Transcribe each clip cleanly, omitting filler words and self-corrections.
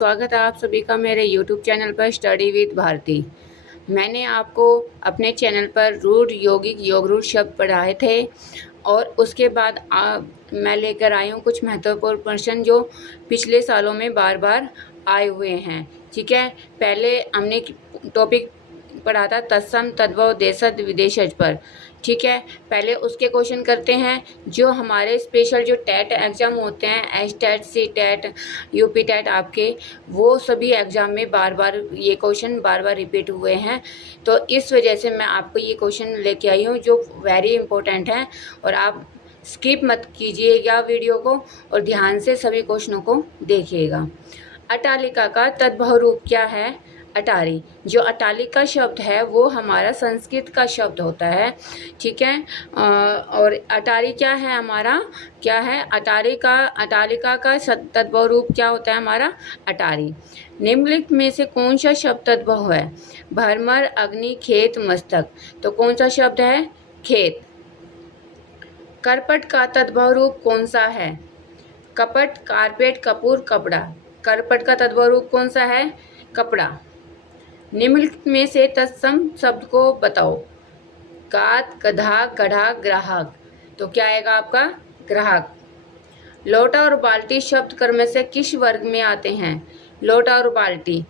स्वागत है आप सभी का मेरे YouTube चैनल पर स्टडी विद भारती। मैंने आपको अपने चैनल पर रूढ़ यौगिक योग रूढ़ शब्द पढ़ाए थे और उसके बाद मैं लेकर आई हूँ कुछ महत्वपूर्ण प्रश्न जो पिछले सालों में बार बार आए हुए हैं। ठीक है, पहले हमने टॉपिक पढ़ा था तत्सम तद्भव देशज विदेशज पर। ठीक है, पहले उसके क्वेश्चन करते हैं। जो हमारे स्पेशल जो टेट एग्ज़ाम होते हैं, S TET, C TET, UP TET, आपके वो सभी एग्ज़ाम में बार बार ये क्वेश्चन बार बार रिपीट हुए हैं। तो इस वजह से मैं आपको ये क्वेश्चन लेके आई हूँ जो वेरी इंपॉर्टेंट हैं, और आप स्किप मत कीजिएगा वीडियो को और ध्यान से सभी क्वेश्चनों को देखिएगा। अटालिका का तद्भव रूप क्या है? अटारी। जो अटालिका शब्द है वो हमारा संस्कृत का शब्द होता है। ठीक है, और अटारी क्या है हमारा, क्या है अटालिका का तद्भव रूप क्या होता है हमारा? अटारी। निम्नलिखित में से कौन सा शब्द तद्भव है? भरमर, अग्नि, खेत, मस्तक। तो कौन सा शब्द है? खेत। करपट का तद्भव रूप कौन सा है? कपट, कारपेट, कपूर, कपड़ा। करपट का तद्भव रूप कौन सा है? कपड़ा। निम्नलिखित में से तत्सम शब्द को बताओ। गात, गधा, गधा, ग्राहक। तो क्या आएगा आपका? ग्राहक। लोटा और बाल्टी शब्द कर्म से किस वर्ग में आते हैं? लोटा और बाल्टी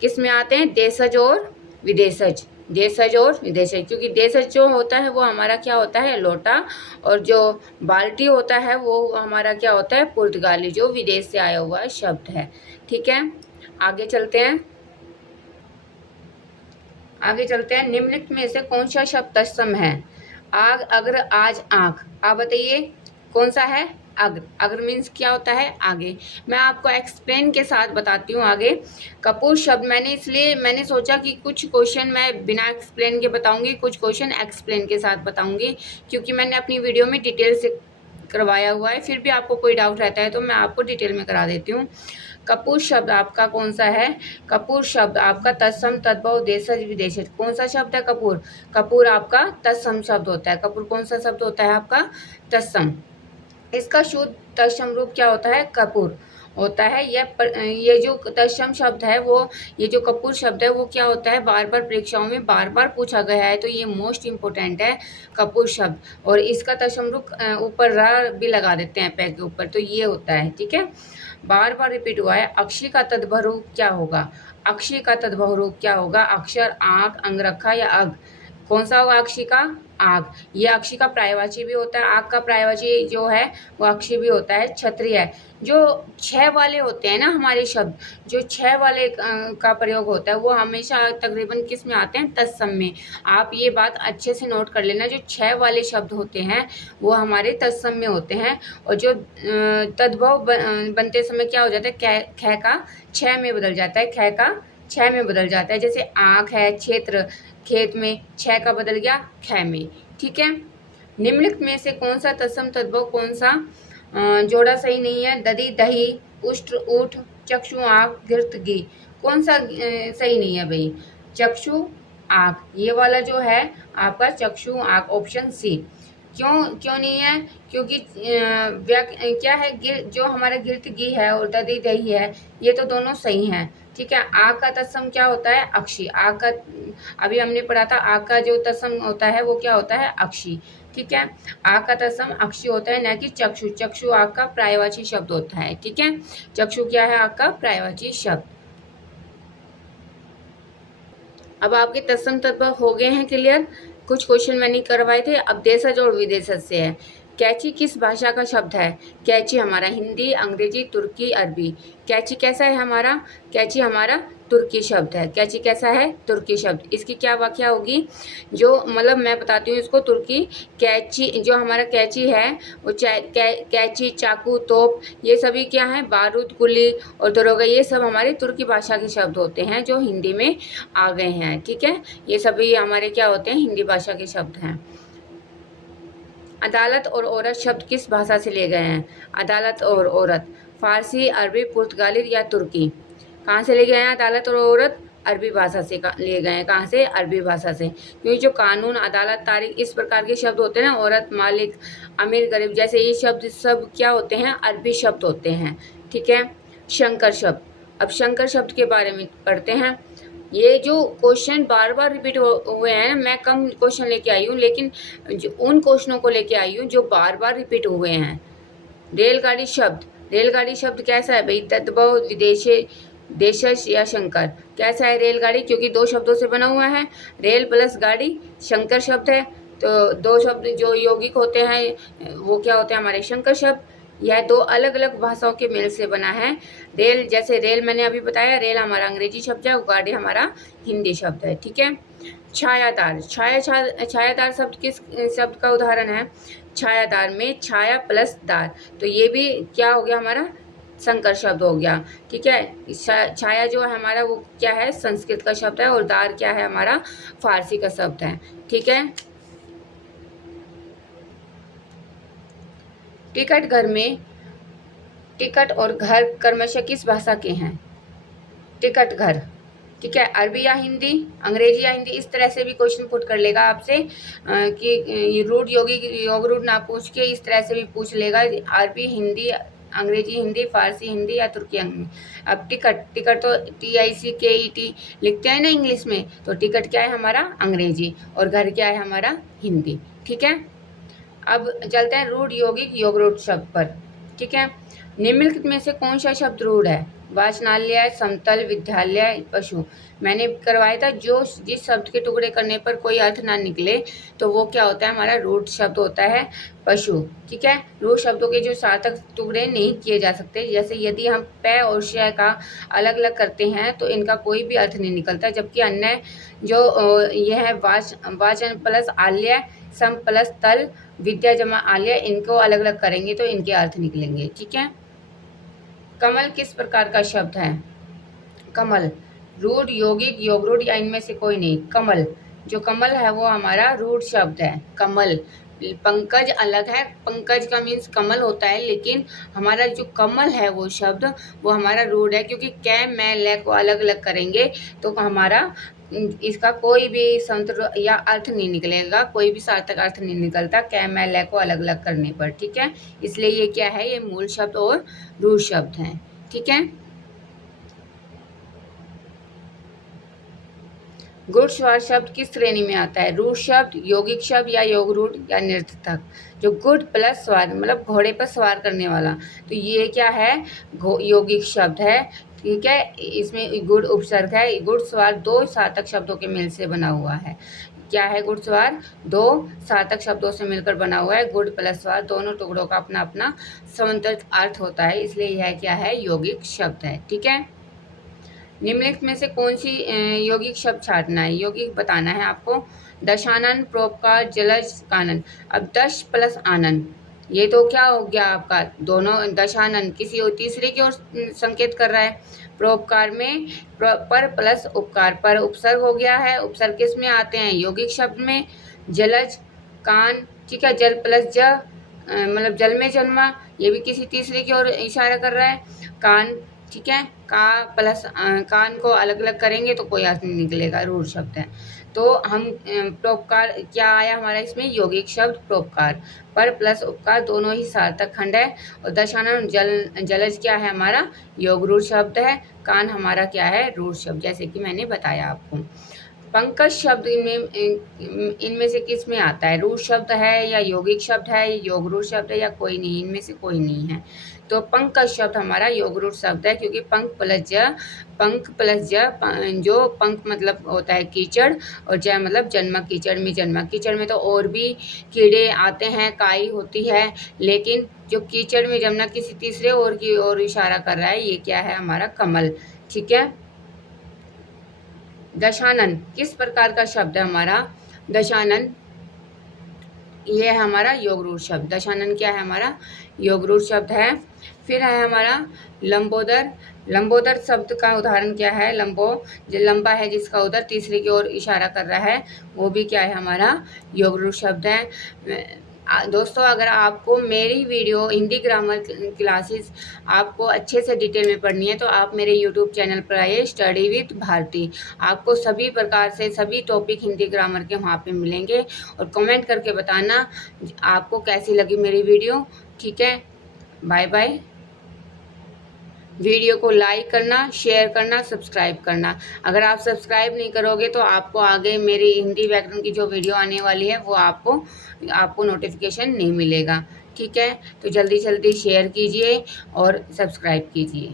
किस में आते हैं? देशज और विदेशज। देशज और विदेशज, क्योंकि देशज जो होता है वो हमारा क्या होता है? लोटा, और जो बाल्टी होता है वो हमारा क्या होता है? पुर्तगाली, जो विदेश से आया हुआ शब्द है। ठीक है, आगे चलते हैं। निम्नलिखित में से कौन सा शब्द तत्सम है? आग, अग्र, आज, आँख। आप बताइए कौन सा है? अग्र। अग्र मीन्स क्या होता है? आगे। मैं आपको एक्सप्लेन के साथ बताती हूँ आगे। कपूर शब्द मैंने सोचा कि कुछ क्वेश्चन मैं बिना एक्सप्लेन के बताऊंगी, कुछ क्वेश्चन एक्सप्लेन के साथ बताऊंगी, क्योंकि मैंने अपनी वीडियो में डिटेल से करवाया हुआ है। फिर भी आपको कोई डाउट रहता है तो मैं आपको डिटेल में करा देती हूँ। कपूर शब्द आपका कौन सा है? कपूर शब्द आपका तत्सम तद्भव देशज विदेशज। कौन सा शब्द है? कपूर। कपूर आपका तत्सम शब्द होता है। कपूर कौन सा शब्द होता है आपका? तत्सम। इसका शुद्ध तत्सम रूप क्या होता है? कपूर होता है। ये जो तत्सम शब्द है वो, ये जो कपूर शब्द है वो क्या होता है? बार बार परीक्षाओं में बार बार पूछा गया है, तो ये मोस्ट इम्पोर्टेंट है कपूर शब्द। और इसका तत्सम रूप ऊपर र भी लगा देते हैं पैर के ऊपर, तो ये होता है। ठीक है, बार बार रिपीट हुआ है। अक्षी का तद्भव रूप क्या होगा? अक्षी का तद्भव रूप क्या होगा? अक्षर, आँख, अंगरखा या अग। कौन सा होगा अक्षी का? आग। ये अक्षी का पर्यायवाची भी होता है। आग का पर्यायवाची जो है वो अक्षी भी होता है। छत्री है। जो 6 वाले होते हैं ना हमारे शब्द, जो 6 वाले का प्रयोग होता है वो हमेशा तकरीबन किस में आते हैं? तत्सम में। आप ये बात अच्छे से नोट कर लेना, जो 6 वाले शब्द होते हैं वो हमारे तत्सम में होते हैं, और जो तद्भव बनते समय क्या हो जाता है? ख का 6 में बदल जाता है। ख का 6 में बदल जाता है। जैसे आँख है, क्षेत्र, खेत में 6 का बदल गया ख में। ठीक है, निम्नलिखित में से कौन सा तत्सम तद्भव, कौन सा जोड़ा सही नहीं है? दधी, दही, उष्ट्र, ऊठ, चक्षु, आँख, घृत, घी। कौन सा सही नहीं है भाई? चक्षु, आँख, ये वाला जो है आपका चक्षु, आँख, ऑप्शन सी। क्यों नहीं है? क्योंकि क्या है, जो हमारा घृत घी है और दधी दही है, ये तो दोनों सही हैं। ठीक है, आग का तत्सम क्या होता है? अक्षी। आग का अभी हमने पढ़ा था, आग का जो तत्सम होता है वो क्या होता है? अक्षी। ठीक है, आग का तत्सम अक्षी होता है, न कि चक्षु। चक्षु आग का पर्यायवाची शब्द होता है। ठीक है, चक्षु क्या है? आग का पर्यायवाची शब्द। अब आपके तत्सम तद्भव हो गए हैं क्लियर। कुछ क्वेश्चन मैंने करवाए थे। अब देशज और विदेशज से है। कैची किस भाषा का शब्द है? कैची हमारा हिंदी, अंग्रेजी, तुर्की, अरबी। कैची कैसा है हमारा? कैची हमारा तुर्की शब्द है। कैची कैसा है? तुर्की शब्द। इसकी क्या व्याख्या होगी? जो मतलब मैं बताती हूँ इसको। तुर्की कैची, जो हमारा कैची है वो कैची, चाकू, तोप, ये सभी क्या है? बारूद, कुली और दरोगा, ये सब हमारी तुर्की भाषा के शब्द होते हैं जो हिंदी में आ गए हैं। ठीक है, ये सभी हमारे क्या होते हैं? हिंदी भाषा के शब्द हैं। अदालत और औरत शब्द किस भाषा से लिए गए हैं? अदालत और औरत फारसी, अरबी, पुर्तगाली या तुर्की। कहाँ से लिए गए हैं अदालत और औरत? अरबी भाषा से लिए गए हैं। कहाँ से? अरबी भाषा से। क्योंकि जो कानून, अदालत, तारीख, इस प्रकार के शब्द होते हैं ना, औरत, मालिक, अमीर, गरीब, जैसे ये शब्द सब क्या होते हैं? अरबी शब्द होते हैं। ठीक है, शंकर शब्द अब शंकर शब्द के बारे में पढ़ते हैं। ये जो क्वेश्चन बार बार रिपीट हुए हैं, मैं कम क्वेश्चन लेके आई हूँ, लेकिन जो उन क्वेश्चनों को लेके आई हूँ जो बार बार रिपीट हुए हैं। रेलगाड़ी शब्द, रेलगाड़ी शब्द कैसा है भाई? तद्भव, विदेशे, देशज या शंकर। कैसा है रेलगाड़ी? क्योंकि दो शब्दों से बना हुआ है, रेल प्लस गाड़ी, शंकर शब्द है। तो दो शब्द जो यौगिक होते हैं वो क्या होते हैं? हमारे शंकर शब्द। यह दो अलग अलग भाषाओं के मेल से बना है। रेल, जैसे रेल मैंने अभी बताया, रेल हमारा अंग्रेजी शब्द है और गाड़ी हमारा हिंदी शब्द है। ठीक है। छायादार, छायादार शब्द किस शब्द का उदाहरण है? छायादार में छाया प्लस दार, तो ये भी क्या हो गया? हमारा संकर शब्द हो गया। ठीक है। छाया जो है हमारा वो क्या है? संस्कृत का शब्द है, और दार क्या है? हमारा फारसी का शब्द है। ठीक है। टिकट घर में, टिकट और घर क्रमशः किस भाषा के हैं? टिकट घर। ठीक है। अरबी या हिंदी, अंग्रेजी या हिंदी, इस तरह से भी क्वेश्चन पुट कर लेगा आपसे कि रूट यौगिक योग रूट ना पूछ के इस तरह से भी पूछ लेगा। अरबी, हिंदी, अंग्रेजी हिंदी, फारसी हिंदी या तुर्की अंग्रेजी। अब टिकट, टिकट तो TICKET लिखते हैं ना इंग्लिश में, तो टिकट क्या है? हमारा अंग्रेजी, और घर क्या है? हमारा हिंदी। ठीक है। अब चलते हैं रूढ़ यौगिक योग रूढ़ शब्द पर। ठीक है। निम्नलिखित में से कौन सा शब्द रूढ़ है? वाचनालय, समतल, विद्यालय, पशु। मैंने करवाया था, जो जिस शब्द के टुकड़े करने पर कोई अर्थ ना निकले तो वो क्या होता है? हमारा रूढ़ शब्द होता है पशु। ठीक है। रूढ़ शब्दों के जो सार्थक टुकड़े नहीं किए जा सकते, जैसे यदि हम प और श का अलग अलग करते हैं तो इनका कोई भी अर्थ नहीं निकलता, जबकि अन्य जो यह है वाचन प्लस आल्य, सम प्लस तल, विद्या जमा आल्य, इनको अलग अलग करेंगे तो इनके अर्थ निकलेंगे। ठीक है। कमल किस प्रकार का शब्द है? कमल रूढ़, यौगिक, योग रूढ़ या इनमें से कोई नहीं। कमल, जो कमल है वो हमारा रूढ़ शब्द है। कमल। पंकज अलग है, पंकज का मीन्स कमल होता है, लेकिन हमारा जो कमल है वो शब्द वो हमारा रूढ़ है, क्योंकि कै मैं ले को अलग अलग करेंगे तो हमारा इसका कोई भी संत्र या अर्थ नहीं निकलेगा, कोई भी सार्थक अर्थ नहीं निकलता कै मैं ले को अलग अलग करने पर। ठीक है। इसलिए ये क्या है? ये मूल शब्द और रूढ़ शब्द हैं। ठीक है। गुण स्वर शब्द किस श्रेणी में आता है? रूढ़ शब्द, यौगिक शब्द या योग रूढ़ या निर्थक। जो गुड प्लस स्वार मतलब घोड़े पर सवार करने वाला, तो ये क्या है? यौगिक शब्द है। ठीक है। इसमें गुड़ उपसर्ग है। गुड़ स्वार दो सार्थक शब्दों के मेल से बना हुआ है। क्या है? गुड़ स्वार दो सार्थक शब्दों से मिलकर बना हुआ है। गुड़ प्लस स्वार दोनों टुकड़ों का अपना अपना समांतर अर्थ होता है, इसलिए यह क्या है? यौगिक शब्द है। ठीक है। निम्नलिखित में से कौन सी यौगिक शब्द छाटना है? यौगिक बताना है आपको। दशानन, परोपकार, जलज, कानन। अब दश प्लस आनन, ये तो क्या हो गया आपका? दोनों दशानन किसी और तीसरे की ओर संकेत कर रहा है। परोपकार में पर प्लस उपकार, पर उपसर्ग हो गया है। उपसर्ग किस में आते हैं? यौगिक शब्द में। जलज, कान, ठीक है, जल प्लस ज मतलब जल में जन्मा, ये भी किसी तीसरे की ओर इशारा कर रहा है। कान, ठीक है, का प्लस कान को अलग अलग करेंगे तो कोई अर्थ नहीं निकलेगा, रूढ़ शब्द है। तो हम परोपकार क्या आया हमारा इसमें? यौगिक शब्द परोपकार। पर प्लस उपकार दोनों ही सार्थक खंड है। और दशानन जलज क्या है? हमारा योग रूढ़ शब्द है। कान हमारा क्या है? रूढ़ शब्द, जैसे कि मैंने बताया आपको। पंकज शब्द इनमें से किस में आता है? रूढ़ शब्द है या यौगिक शब्द है, योग रूढ़ शब्द है या कोई नहीं? इनमें से कोई नहीं है। तो पंकज शब्द हमारा योग रूढ़ शब्द है, क्योंकि पंख प्लस ज जो पंख मतलब होता है कीचड़, और ज मतलब जन्मा, कीचड़ में जन्मा। कीचड़ में तो और भी कीड़े आते हैं, काई होती है, लेकिन जो कीचड़ में जन्मा किसी तीसरे और की ओर इशारा कर रहा है, ये क्या है? हमारा कमल। ठीक है। दशानन किस प्रकार का शब्द है हमारा? दशानन ये है हमारा योग रूढ़ शब्द। दशानन क्या है? हमारा योग रूढ़ शब्द है। फिर है हमारा लंबोदर। लंबोदर शब्द का उदाहरण क्या है? लंबो जो लंबा है जिसका उदर तीसरे की ओर इशारा कर रहा है, वो भी क्या है? हमारा योग रूढ़ शब्द है। दोस्तों, अगर आपको मेरी वीडियो हिंदी ग्रामर क्लासेस आपको अच्छे से डिटेल में पढ़नी है तो आप मेरे यूट्यूब चैनल पर आइए, स्टडी विद भारती। आपको सभी प्रकार से सभी टॉपिक हिंदी ग्रामर के वहाँ पे मिलेंगे, और कमेंट करके बताना आपको कैसी लगी मेरी वीडियो। ठीक है। Bye bye. वीडियो को लाइक करना, शेयर करना, सब्सक्राइब करना। अगर आप सब्सक्राइब नहीं करोगे तो आपको आगे मेरी हिंदी व्याकरण की जो वीडियो आने वाली है वो आपको नोटिफिकेशन नहीं मिलेगा। ठीक है, तो जल्दी जल्दी शेयर कीजिए और सब्सक्राइब कीजिए।